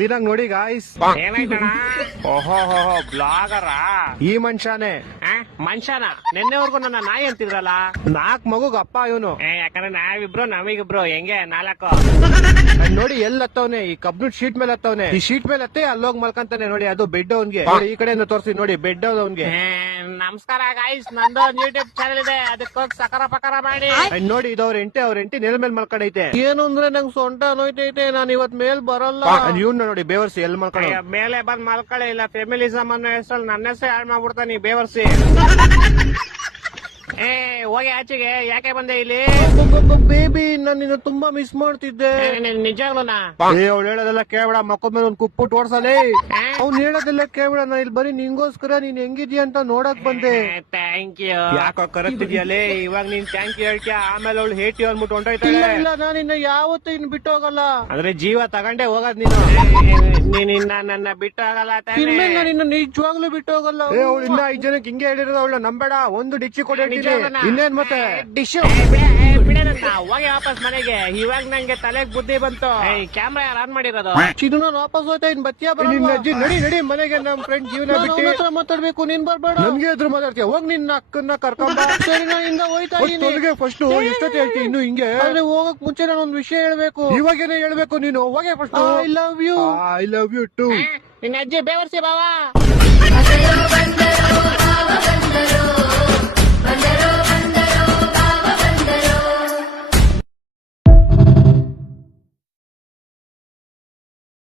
Clean ಆಗಿ ನೋಡಿ guys ಏನಾಯ್ತಣ ಓಹೋ ಹೋ ಬ್ಲಾಗರಾ? ಈ ಮನುಷ್ಯನೇ ಮನುಷ್ಯನ ನಿನ್ನೆವರೆಗೂ ನನ್ನ ನಾಯಿ ಅಂತಿದ್ರಲ್ಲ? ನಾಲ್ಕ್ ಮಗುಗ್ ಅಪ್ಪ ಇವನು. ಏ, ಯಾಕಂದ್ರೆ ನಾವಿಬ್ರು ನಮಗಿಬ್ರು. ಹೆಂಗೆ? ನಾಲ್ಕು. ಎಲ್ಲಿ ಹತ್ತವನೆ ಈ ಕಬ್ಬಿಣ ಶೀಟ್ ಮೇಲೆ ಹತ್ತವನೆ ಈ ಶೀಟ್ ಮೇಲೆ ಹತ್ತೆ ಅಲ್ಲೋಗ್ ಮಲ್ಕಂತಾನೆ ನೋಡಿ ಅದು ಬೆಡ್ ಅವನ್ಗೆ. ಈ ಕಡೆಯಿಂದ ತೋರಿಸಿ ನೋಡಿ ಬೆಡ್ ಅವನ್ಗೆ. ನಮಸ್ಕಾರ ಗಾಯ್ಸ್ ನಂದು ಯೂಟ್ಯೂಬ್ ಚಾನಲ್ ಇದೆ. ಅದಕ್ಕೆ ಹೋಗಿ ಸಕರ ಪಕರ ಮಾಡಿ. ನೋಡಿ ಇದು ಅವ್ರ ಎಂಟೆ ಅವ್ರ ಎಂಟಿ ನೆಲ ಮೇಲೆ ಮಲ್ಕೊಂಡೈತೆ ಏನು ಅಂದ್ರೆ ನಂಗೆ ಸೊಂಟ ನೋಯ್ತೈತೆ ನಾನು ಇವತ್ ಮೇಲ್ ಬರಲ್ಲ. ಇವ್ನ ನೋಡಿ ಬೇವರ್ಸಿ ಎಲ್ಲಿ ಮಲ್ಕೊಂಡ ಮೇಲೆ ಬಂದ್ ಮಲ್ಕೊಳ್ಳಿ ಇಲ್ಲ ಫೆಮಿಲಿಸಮ್ ಅನ್ನೋ ಹೆಸರಲ್ಲಿ ನನ್ನ ಹೆಸರು ಹಾಳು ಮಾಡ್ಬಿಡ್ತಾನೆ ಬೇವರ್ಸಿ. ಹೋಗಿ ಆಚೆಗೆ ಯಾಕೆ ಬಂದೆ ಇಲ್ಲಿ? ಬೇಬಿ ನಾನು ನಿನ್ನ ತುಂಬಾ ಮಿಸ್ ಮಾಡ್ತಿದ್ದೆ. ನೀನ್ ನಿಜಾಗ್ಲೂನಾ ಏ ಅವ್ಳು ಹೇಳೋದೆಲ್ಲ ಕೇಳ್ಬೇಡ ಮಕ್ಕಳ ಮೇಲೆ ಒಂದ್ ಕುಪ್ಪುಟ್ ಓಡ್ಸಲೇ. ಅವ್ನು ಹೇಳೋದೆಲ್ಲ ಕೇಳ್ಬೇಡ ನಾ ಇಲ್ಲಿ ಬರೀ ನಿಂಗೋಸ್ಕರ ನೀನ್ ಹೆಂಗಿದ್ಯಾ ಅಂತ ನೋಡಕ್ ಬಂದೆ. ಥ್ಯಾಂಕ್ ಯು ಯಾಕೋ ಕರೆಕ್ಟಿದ್ಯಲೇ ಇವಾಗ ನೀನ್ ಥ್ಯಾಂಕ್ ಯು ಹೇಳ್ತೀಯ? ಆಮೇಲೆ ಅವಳು ಹೇಟಿ ಅಂದ್ಬಿಟ್ಟು ಹೊಂಟೋಯ್ತಾಳೆ. ಇಲ್ಲ ನಾನು ನಿನ್ನ ಯಾವತ್ತೂ ಇನ್ ಬಿಟ್ಟು ಹೋಗಲ್ಲ. ಅಂದ್ರೆ ಜೀವ ತಗೊಂಡೇ ಹೋಗದ್ ನೀನು? ನೀನಿನ್ನ ನನ್ನ ಬಿಟ್ಟು ಹೋಗಲ್ಲ ತಾನೇ? ಇನ್ಮೇಲೆ ನಾನು ಇನ್ನು ನಿಜವಾಗ್ಲೂ ಬಿಟ್ಟು ಹೋಗಲ್ಲ. ಏ ಅವಳು ಇನ್ನ ಐದ್ ಜನಕ್ಕೆ ಹಿಂಗೆ ಹೇಳಿರೋದು ಅವಳು ನಂಬೇಡ. ಒಂದು ಡಿಚ್ಚಿ ಕೊಡಿ ನಿಜವಾಗ್ಲೂನಾ? ಇನ್ನೇನ್ ಮತ್ತೆ? ಡಿಶ್ ಹೋಗಿ ವಾಪಸ್ ಮನೆಗೆ. ಇವಾಗ ನಂಗೆ ತಲೆಗೆ ಬುದ್ಧಿ ಬಂತು. ಕ್ಯಾಮ್ರಾ ಯಾರು ಆನ್ ಮಾಡಿರೋದು? ಚಿದು ನಾನು ವಾಪಸ್ ಹೋಯ್ತಾ ಇನ್ ಬತ್ತಿಯ ನಿನ್ನ ಅಜ್ಜಿ ನಡಿ ನಡಿ ಮನೆಗೆ ನಮ್ ಫ್ರೆಂಡ್ ಜೀವನ ಬಿಟ್ಟು. ಮಾತಾಡ್ಬೇಕು ನೀನ್ ಬರ್ಬೇಡ. ನಮ್ಗೆ ಎದ್ರು ಮಾತಾಡ್ತೀಯ? ಹೋಗ್ ನಿನ್ನ ಅಕ್ಕನ್ನ ಕರ್ಕೊಂಬ ಸರಿ ನಾನು ಇಂದ ಹೋಯ್ತಾ ತೊಲಗೆ ಫಸ್ಟ್ ಎಷ್ಟೊತ್ತು ಹೇಳ್ತೀನಿ ಇನ್ನು ಹಿಂಗೆ? ಆದ್ರೆ ಹೋಗಕ್ ಮುಂಚೆ ನಾನು ಒಂದ್ ವಿಷಯ ಹೇಳ್ಬೇಕು. ಇವಾಗೇನೆ ಹೇಳ್ಬೇಕು ನೀನು. ಹೋಗೇ first. I love you I love you too ನಿನ್ನ ಅಜ್ಜಿ ಬೇವರ್ಸಿ ಬಾವಾ.